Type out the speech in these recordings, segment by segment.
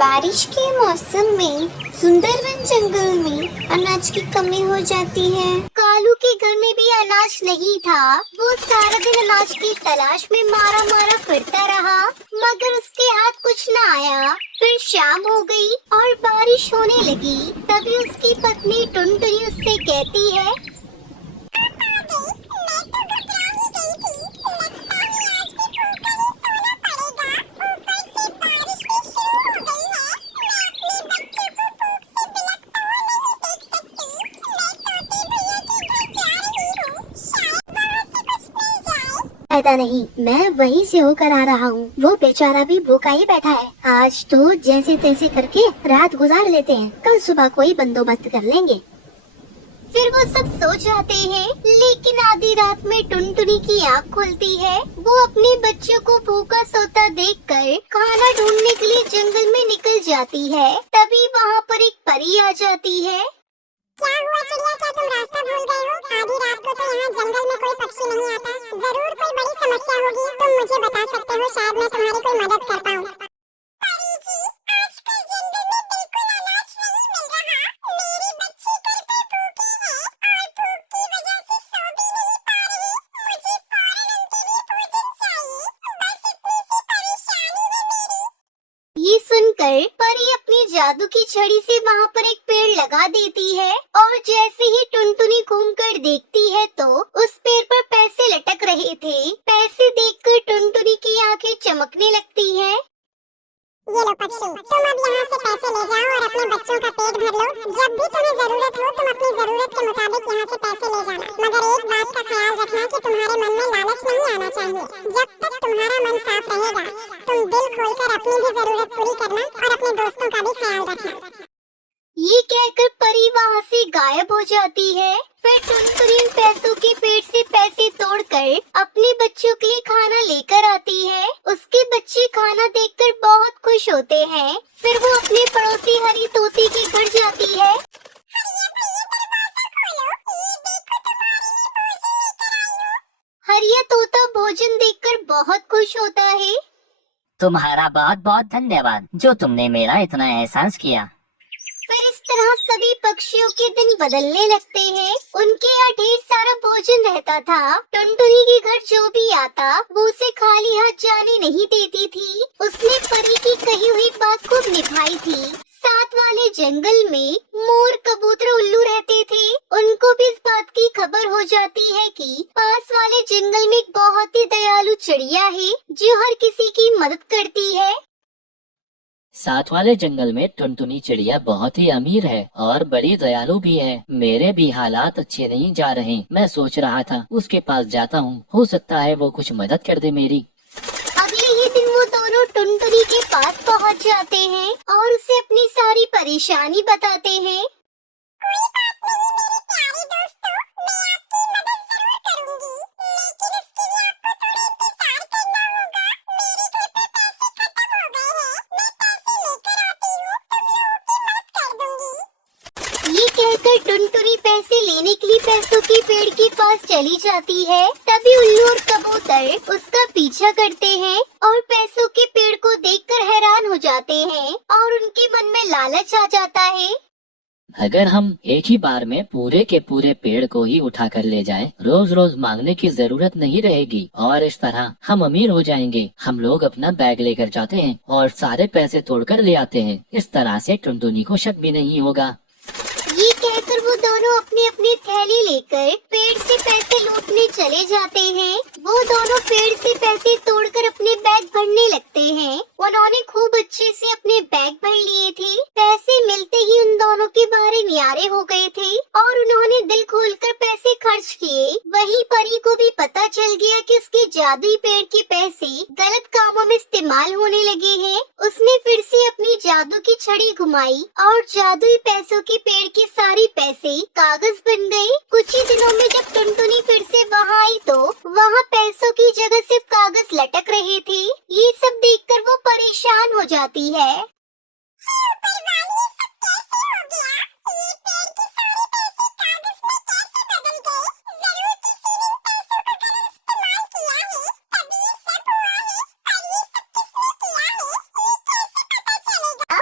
बारिश के मौसम में सुंदरवन जंगल में अनाज की कमी हो जाती है। कालू के घर में भी अनाज नहीं था। वो सारा दिन अनाज की तलाश में मारा मारा फिरता रहा, मगर उसके हाथ कुछ न आया। फिर शाम हो गई और बारिश होने लगी। तभी उसकी पत्नी टुनटुनी उससे कहती है, पता नहीं, मैं वहीं से होकर आ रहा हूँ। वो बेचारा भी भूखा ही बैठा है। आज तो जैसे तैसे करके रात गुजार लेते हैं, कल सुबह कोई बंदोबस्त कर लेंगे। फिर वो सब सो जाते हैं, लेकिन आधी रात में टुनटुनी की आँख खुलती है। वो अपने बच्चों को भूखा सोता देखकर खाना ढूंढने के लिए जंगल में निकल जाती है। तभी वहाँ पर एक परी आ जाती है। क्या हुआ चिड़िया, क्या तुम रास्ता भूल गए हो? आधी रात को तो यहाँ जंगल में कोई पक्षी नहीं आता। जरूर कोई बड़ी समस्या होगी, तुम मुझे बता सकते हो, शायद मैं तुम्हारी कोई मदद कर पाऊँ। परी जी, आजकल जंगल में बिल्कुल अनाज नहीं मिल रहा। मेरी बच्ची कल से भूखी है और भूख की वजह से सो भी नहीं पा रही। मुझे फौरन उनके लिए भोजन चाहिए। बस इतनी सी परेशानी है मेरी। ये सुनकर परी अपनी जादू की छड़ी से वहाँ पर एक पेड़ लगा देती है और जैसे ही टुनटुनी घूमकर देखती है तो उस पेड़ पर पैसे लटक रहे थे। पैसे देखकर टुनटुनी की आंखें चमकने लगती हैं। ये लो पक्षी, तुम अब यहाँ से पैसे ले जाओ और अपने बच्चों का पेट भर लो। जब भी तुम्हें जरूरत हो, तुम अपनी जरूरत के मुताबिक यहाँ से पैसे ले जाना। मगर एक बात का ख्याल रखना कि तुम्हारे मन में लालच नहीं आना चाहिए। जब तक तुम्हारा मन साफ रहेगा, तुम दिल खोलकर अपनी भी जरूरत पूरी करना और अपने दोस्तों का भी ख्याल रखना। ये कहकर परी वहाँ से गायब हो जाती है। फिर टुनटुनी पैसों के पेट से पैसे तोड़कर अपने बच्चों के लिए खाना लेकर आती है। उसके बच्चे खाना देखकर बहुत खुश होते हैं। फिर वो अपने पड़ोसी हरी तोते के घर जाती है। हरिया तोता भोजन देखकर बहुत खुश होता है। तुम्हारा बहुत बहुत धन्यवाद जो तुमने मेरा इतना एहसास किया। फिर इस तरह सभी पक्षियों के दिन बदलने लगते हैं। उनके यहाँ ढेर सारा भोजन रहता था। टुनटुनी के घर जो भी आता वो उसे खाली हाथ जाने नहीं देती थी। उसने परी की कही हुई बात खूब निभाई थी। साथ वाले जंगल में मोर, कबूतर, उल्लू रहते थे। उनको भी इस बात की खबर हो जाती है कि पास वाले जंगल में एक बहुत ही दयालु चिड़िया है जो हर किसी की मदद करती है। साथ वाले जंगल में टुनटुनी चिड़िया बहुत ही अमीर है और बड़ी दयालु भी है। मेरे भी हालात अच्छे नहीं जा रहे। मैं सोच रहा था उसके पास जाता हूँ, हो सकता है वो कुछ मदद कर दे मेरी। अगले ही दिन वो दोनों टुनटुनी के पास पहुँच जाते हैं और उसे अपनी सारी परेशानी बताते हैं। कोई बात नहीं मेरे प्यारे दोस्तों, मैं आपकी मदद जरूर करूंगी, लेकिन उसके लिए आपको थोड़ा इंतजार करना होगा। मेरे घर पे पैसे खत्म हो गए हैं। मैं पैसे लेकर आती हूँ, तुम लोगों की मदद कर दूंगी। ये कहकर टुनटुनी पैसे लेने के लिए पैसों के पेड़ के पास चली जाती है। तभी उल्लू और कबूतर उसका पीछा करते हैं और पैसों के पेड़ को देखकर हैरान हो जाते हैं और उनके मन में लालच आ जाता है। अगर हम एक ही बार में पूरे के पूरे पेड़ को ही उठा कर ले जाएं, रोज रोज मांगने की जरूरत नहीं रहेगी और इस तरह हम अमीर हो जाएंगे। हम लोग अपना बैग लेकर जाते हैं और सारे पैसे तोड़कर ले आते हैं। इस तरह से टुनटुनी को शक भी नहीं होगा। ये कहकर वो दोनों अपनी अपनी थैली लेकर पेड़ से पैसे लूटने चले जाते हैं। वो दोनों पेड़ से पैसे तोड़कर अपने बैग भरने लगते हैं। उन्होंने खूब अच्छे से अपने बैग भर लिए थे। पैसे मिलते ही उन दोनों के बारे न्यारे हो गए थे और उन्होंने दिल खोलकर पैसे खर्च किए। वहीं परी को भी पता चल गया कि उसके जादुई पेड़ के पैसे गलत कामों में इस्तेमाल होने लगे हैं। उसने फिर से अपनी जादू की छड़ी घुमाई और जादुई पैसों के पेड़ के सारे पैसे कागज बन गए। कुछ ही दिनों में जब टुनटुनी फिर से वहाँ आई तो वहाँ पैसों की जगह सिर्फ कागज लटक रहे थे। ये सब देखकर वो परेशान हो जाती है। ऊपर वाली सब कैसे हो गया? ये पेड़ के सारे पैसे कागज में कैसे बदल गए? जरूर किसी ने इन पैसों का गलत इस्तेमाल किया है, तभी ये सब हुआ है। और ये सब किसने किया है, ये कैसे पता चलेगा?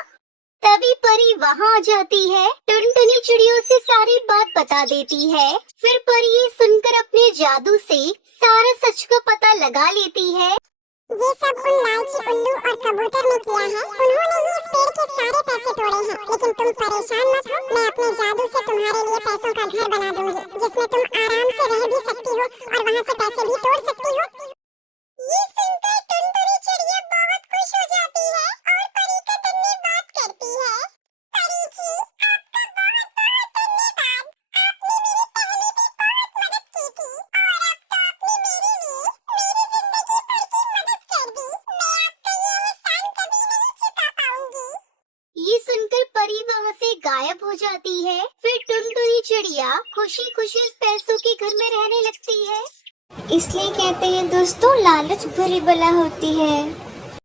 वहाँ आ जाती है। टुनटुनी चिड़ियों से सारी बात बता देती है। फिर परी ये सुनकर अपने जादू से सारा सच का पता लगा लेती है। ये सब उन लालची उल्लू और कबूतर ने किया है। उन्होंने ही इस पेड़ के सारे पैसे तोड़े हैं। लेकिन तुम परेशान मत हो, मैं अपने जादू से तुम्हारे लिए पैसों का घर बना दूंगी, जिसमें तुम आराम से रह भी सकती हो और वहाँ से पैसे भी तोड़ सकती हो। ये सुनकर टुनटुनी चिड़िया बहुत खुश हो जाती है और परी को धन्यवाद करती है। परी जी, आपका बहुत बहुत धन्यवाद। आपने मेरी पहले भी बहुत मदद की थी और अब तो आपने मेरे लिए मेरी जिंदगी भर की मदद कर दी। मैं आपका ये एहसान कभी नहीं चुका पाऊंगी। ये सुनकर परी वहाँ से गायब हो जाती है। फिर टुनटुनी चिड़िया खुशी खुशी पैसों के घर में रहने लगती है। इसलिए कहते हैं दोस्तों, लालच बुरी बला होती है।